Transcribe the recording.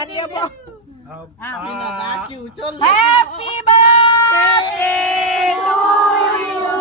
ันเดียวพี่นาตาคิวจนแฮปปี้เบิร์ดเดย์ทูยู